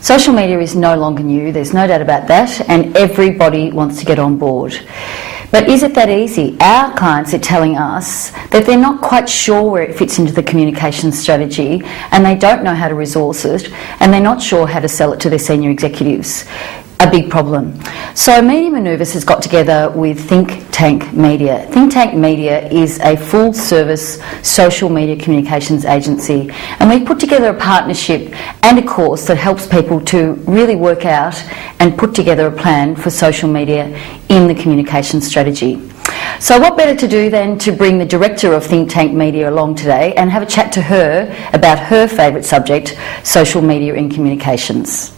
Social media is no longer new, there's no doubt about that, and everybody wants to get on board. But is it that easy? Our clients are telling us that they're not quite sure where it fits into the communication strategy, and they don't know how to resource it, and they're not sure how to sell it to their senior executives. A big problem. So Media Manoeuvres has got together with Think Tank Media. Think Tank Media is a full-service social media communications agency, and we put together a partnership and a course that helps people to really work out and put together a plan for social media in the communication strategy. So what better to do than to bring the director of Think Tank Media along today and have a chat to her about her favourite subject, social media in communications.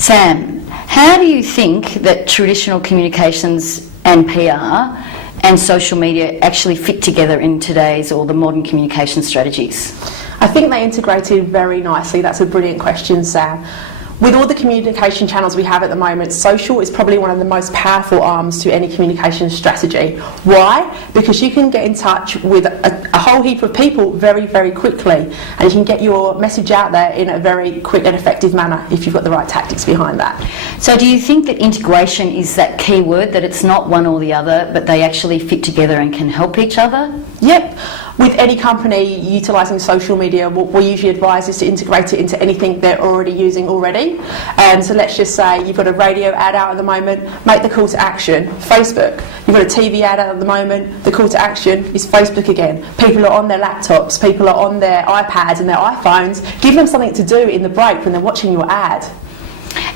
Sam, how do you think that traditional communications and PR and social media actually fit together in today's or the modern communication strategies? I think they integrated very nicely. That's a brilliant question, Sam. With all the communication channels we have at the moment, social is probably one of the most powerful arms to any communication strategy. Why? Because you can get in touch with a whole heap of people very, very quickly, and you can get your message out there in a very quick and effective manner if you've got the right tactics behind that. So do you think that integration is that key word, that it's not one or the other, but they actually fit together and can help each other? Yep. With any company utilising social media, what we usually advise is to integrate it into anything they're already using already. So let's just say you've got a radio ad out at the moment, make the call to action Facebook. You've got a TV ad out at the moment, the call to action is Facebook again. People are on their laptops, people are on their iPads and their iPhones. Give them something to do in the break when they're watching your ad.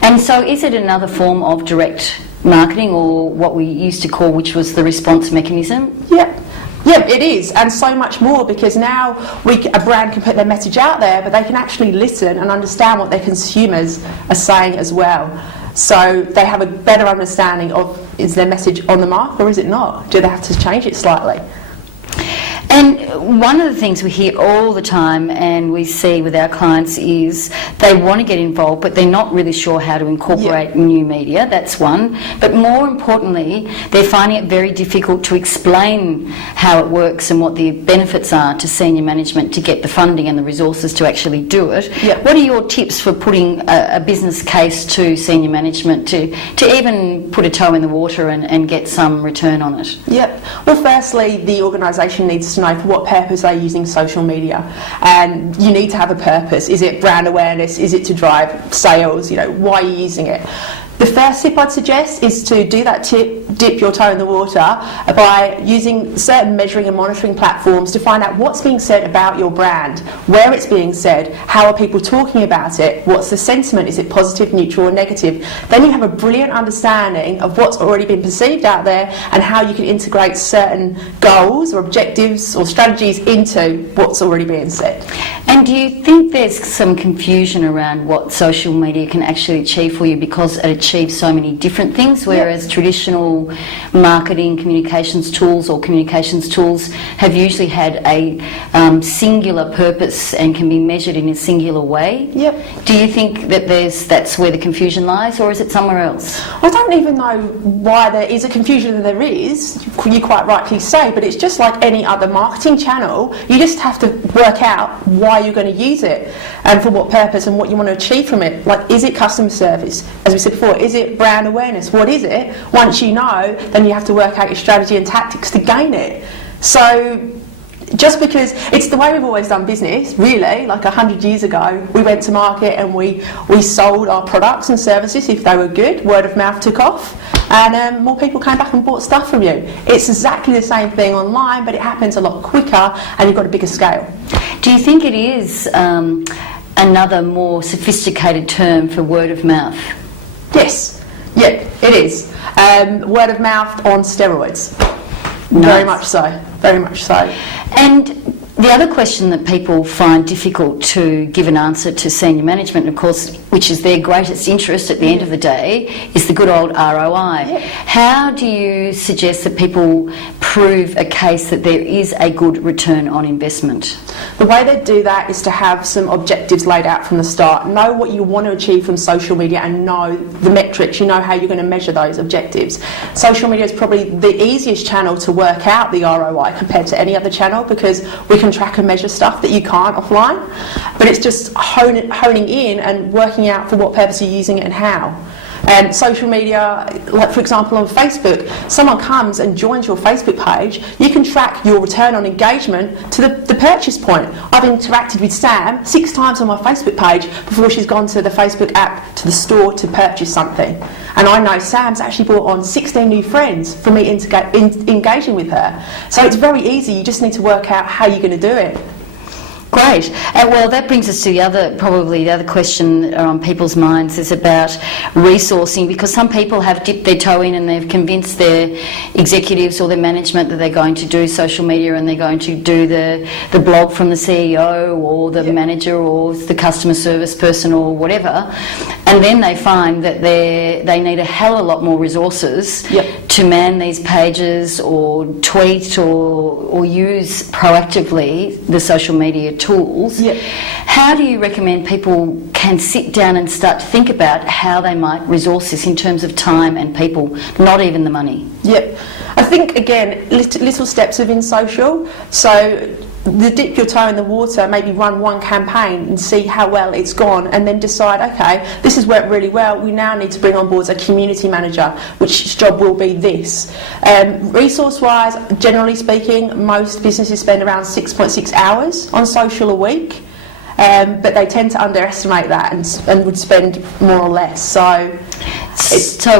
And so is it another form of direct marketing, or what we used to call, which was the response mechanism? Yep. Yeah, it is, and so much more, because now a brand can put their message out there, but they can actually listen and understand what their consumers are saying as well. So they have a better understanding of, is their message on the mark or is it not? Do they have to change it slightly? And one of the things we hear all the time and we see with our clients is they want to get involved, but they're not really sure how to incorporate new media. That's one. But more importantly, they're finding it very difficult to explain how it works and what the benefits are to senior management to get the funding and the resources to actually do it. Yep. What are your tips for putting a business case to senior management to even put a toe in the water and get some return on it? Yep. Well, firstly, the organisation needs to know for what purpose they're using social media, and you need to have a purpose. Is it brand awareness? Is it to drive sales? Why are you using it? The first tip I'd suggest is to do that dip your toe in the water by using certain measuring and monitoring platforms to find out what's being said about your brand, where it's being said, how are people talking about it, what's the sentiment, is it positive, neutral or negative. Then you have a brilliant understanding of what's already been perceived out there and how you can integrate certain goals or objectives or strategies into what's already being said. And do you think there's some confusion around what social media can actually achieve for you because it achieves so many different things, whereas traditional marketing communications tools or communications tools have usually had a singular purpose and can be measured in a singular way? Yep. Do you think that that's where the confusion lies, or is it somewhere else? I don't even know why there is a confusion, and there is, you quite rightly say, but it's just like any other marketing channel. You just have to work out why you're going to use it and for what purpose and what you want to achieve from it. Like, is it customer service? As we said before, is it brand awareness? What is it? Once you know, then you have to work out your strategy and tactics to gain it. So just because it's the way we've always done business, really, like 100 years ago, we went to market and we sold our products and services. If they were good, word of mouth took off, and more people came back and bought stuff from you. It's exactly the same thing online, but it happens a lot quicker and you've got a bigger scale. Do you think it is another more sophisticated term for word of mouth? Yes, yeah, it is. Word of mouth on steroids. Nice. Very much so, very much so. And the other question that people find difficult to give an answer to senior management, of course, which is their greatest interest at the end of the day, is the good old ROI. Yeah. How do you suggest that people prove a case that there is a good return on investment? The way they do that is to have some objectives laid out from the start. Know what you want to achieve from social media and know the metrics. You know how you're going to measure those objectives. Social media is probably the easiest channel to work out the ROI compared to any other channel, because we can track and measure stuff that you can't offline. But it's just honing in and working out for what purpose you're using it and how. And social media, like for example on Facebook, someone comes and joins your Facebook page, you can track your return on engagement to the purchase point. I've interacted with Sam 6 times on my Facebook page before she's gone to the Facebook app to the store to purchase something. And I know Sam's actually brought on 16 new friends from me engaging with her. So it's very easy, you just need to work out how you're going to do it. Great. Well, that brings us to the other question on people's minds is about resourcing, because some people have dipped their toe in and they've convinced their executives or their management that they're going to do social media and they're going to do the blog from the CEO or the manager or the customer service person or whatever, and then they find that they need a hell of a lot more resources to man these pages or tweet or use proactively the social media tools. How do you recommend people can sit down and start to think about how they might resource this in terms of time and people, not even the money? I think again, little steps within social. So dip your toe in the water, maybe run one campaign and see how well it's gone, and then decide, okay, this has worked really well, we now need to bring on board a community manager, which job will be this. Resource wise, generally speaking, most businesses spend around 6.6 hours on social a week, but they tend to underestimate that and would spend more or less. So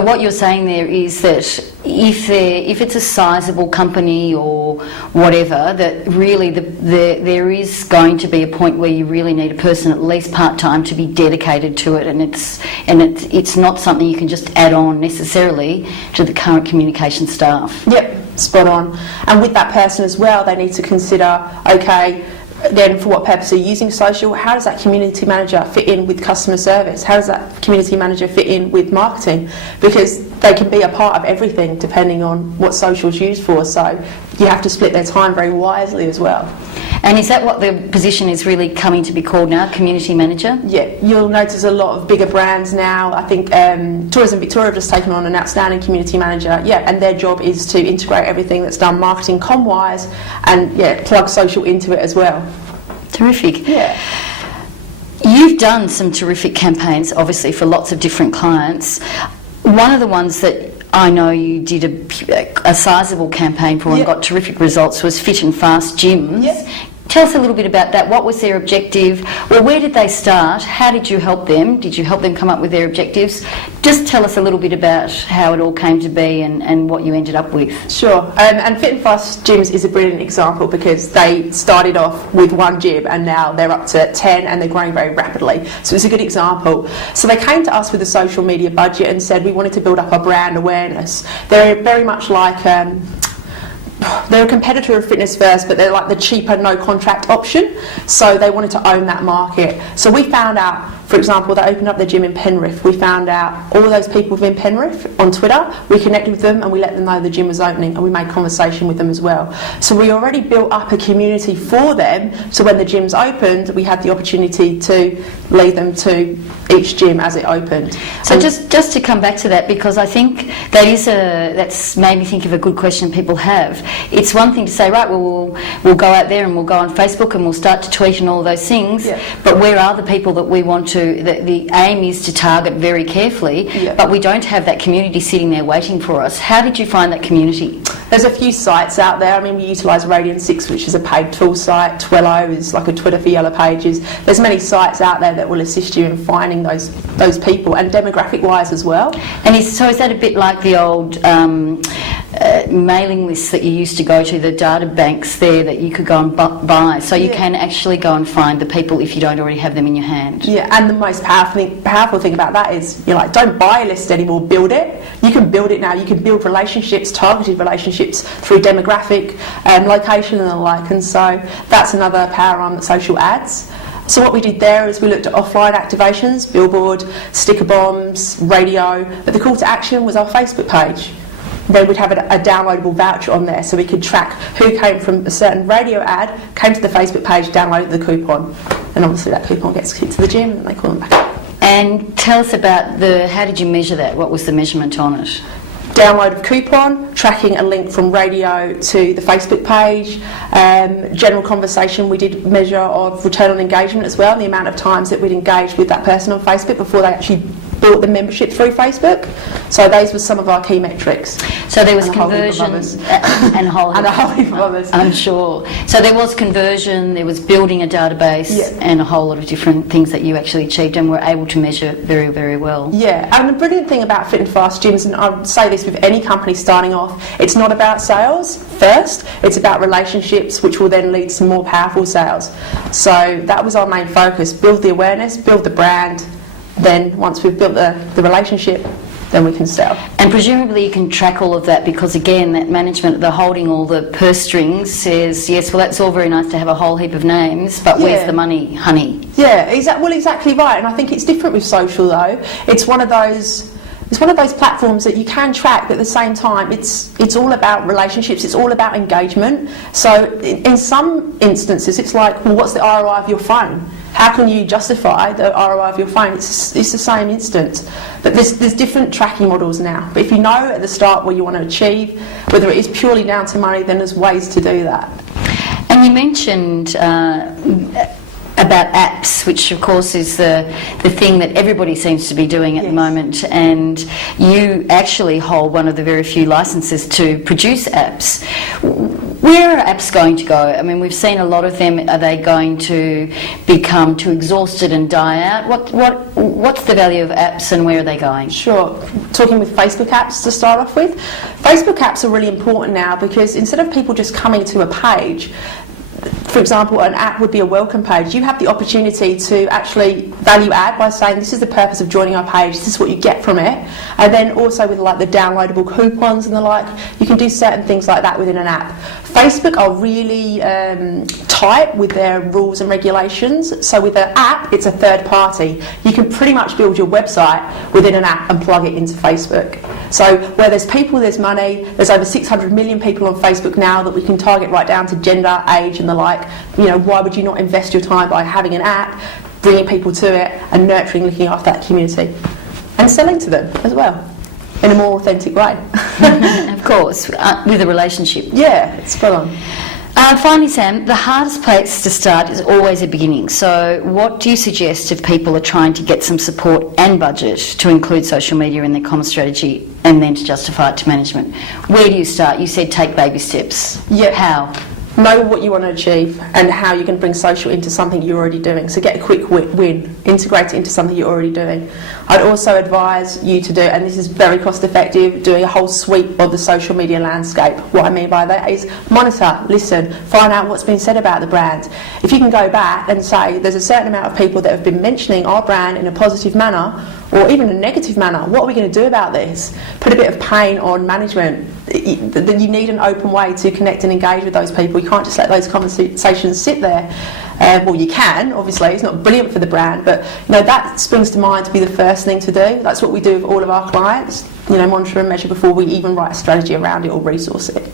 what you're saying there is that if it's a sizable company or whatever, that really there is going to be a point where you really need a person at least part-time to be dedicated to it, and it's not something you can just add on necessarily to the current communication staff. Spot on. And with that person as well, they need to consider, okay, then for what purpose are you using social? How does that community manager fit in with customer service? How does that community manager fit in with marketing? Because they can be a part of everything depending on what social is used for. So you have to split their time very wisely as well. And is that what the position is really coming to be called now, community manager? You'll notice a lot of bigger brands now. I think Tourism Victoria have just taken on an outstanding community manager, and their job is to integrate everything that's done marketing com-wise and plug social into it as well. Terrific. You've done some terrific campaigns, obviously, for lots of different clients. One of the ones that I know you did a sizable campaign for and got terrific results was Fit and Fast Gyms. Tell us a little bit about that. What was their objective? Well, where did they start? How did you help them? Did you help them come up with their objectives? Just tell us a little bit about how it all came to be and what you ended up with. Sure. And Fit and Fast Gyms is a brilliant example, because they started off with one gym and now they're up to 10 and they're growing very rapidly. So it's a good example. So they came to us with a social media budget and said we wanted to build up our brand awareness. They're very much like... they're a competitor of Fitness First, but they're like the cheaper no contract option, so they wanted to own that market. So we found out, for example, they opened up their gym in Penrith. We found out all those people within Penrith on Twitter. We connected with them and we let them know the gym was opening, and we made conversation with them as well. So we already built up a community for them, so when the gyms opened we had the opportunity to lead them to each gym as it opened. So just to come back to that, because I think that's made me think of a good question people have. It's one thing to say, right, well, we'll go out there and we'll go on Facebook and we'll start to tweet and all those things, but where are the people that we want to, the aim is to target very carefully, but we don't have that community sitting there waiting for us. How did you find that community? There's a few sites out there. I mean, we utilise Radiant 6, which is a paid tool site. Twello is like a Twitter for Yellow Pages. There's many sites out there that will assist you in finding those people, and demographic-wise as well. And is that a bit like the old mailing lists that you used to go to, the data banks there that you could go and buy? So you can actually go and find the people if you don't already have them in your hand. And the most powerful thing about that is, don't buy a list anymore, build it. You can build it now. You can build relationships, targeted relationships through demographic, location and the like. And so that's another power arm that social adds. So what we did there is we looked at offline activations, billboard, sticker bombs, radio, but the call to action was our Facebook page. then we'd have a downloadable voucher on there, so we could track who came from a certain radio ad, came to the Facebook page, downloaded the coupon, and obviously that coupon gets kicked to the gym and they call them back up. And tell us about how did you measure that? What was the measurement on it? Download of coupon, tracking a link from radio to the Facebook page, general conversation. We did measure of return on engagement as well, and the amount of times that we'd engaged with that person on Facebook before they actually bought the membership through Facebook. So those were some of our key metrics. So there was And a whole heap of conversion others. and a whole And a whole heap of others. I'm sure. So there was conversion, there was building a database, Yeah. and a whole lot of different things that you actually achieved and were able to measure very, very well. Yeah, and the brilliant thing about Fit and Fast gyms, and I would say this with any company starting off, it's not about sales first, it's about relationships, which will then lead to more powerful sales. So that was our main focus: build the awareness, build the brand. Then once we've built the relationship, then we can sell. And presumably you can track all of that, because again, that management, the holding all the purse strings, says, yes, well, that's all very nice to have a whole heap of names, but Yeah. where's the money, honey? Yeah, exactly right. And I think it's different with social though. It's one of those platforms that you can track, but at the same time it's all about relationships, it's all about engagement. So in some instances it's like, well, what's the ROI of your phone? How can you justify the ROI of your phone? It's the same instance. But there's different tracking models now. But if you know at the start what you want to achieve, whether it is purely down to money, then there's ways to do that. And you mentioned about apps, which of course is the thing that everybody seems to be doing at the moment, and you actually hold one of the very few licenses to produce apps. Where are apps going to go? I mean, we've seen a lot of them. Are they going to become too exhausted and die out? What's the value of apps and where are they going? Sure. Talking with Facebook apps to start off with. Facebook apps are really important now because instead of people just coming to a page, for example, an app would be a welcome page. You have the opportunity to actually value add by saying this is the purpose of joining our page, this is what you get from it. And then also with like the downloadable coupons and the like, you can do certain things like that within an app. Facebook are really tight with their rules and regulations. So with an app, it's a third party. You can pretty much build your website within an app and plug it into Facebook. So where there's people, there's money. There's over 600 million people on Facebook now that we can target right down to gender, age and the like. You know, why would you not invest your time by having an app, bringing people to it and nurturing, looking after that community and selling to them as well in a more authentic way. Of course, with a relationship. Yeah, it's spot on. Finally, Sam, the hardest place to start is always a beginning. So what do you suggest if people are trying to get some support and budget to include social media in their commerce strategy and then to justify it to management? Where do you start? You said take baby steps. Yeah. How? Know what you want to achieve and how you're going to bring social into something you're already doing. So get a quick win, integrate it into something you're already doing. I'd also advise you to do, and this is very cost effective, doing a whole sweep of the social media landscape. What I mean by that is monitor, listen, find out what's been said about the brand. If you can go back and say there's a certain amount of people that have been mentioning our brand in a positive manner or even a negative manner, what are we going to do about this? Put a bit of pain on management. Then you need an open way to connect and engage with those people. You can't just let those conversations sit there. Well, you can, obviously, it's not brilliant for the brand, but you know that springs to mind to be the first thing to do. That's what we do with all of our clients, you know, monitor and measure before we even write a strategy around it or resource it.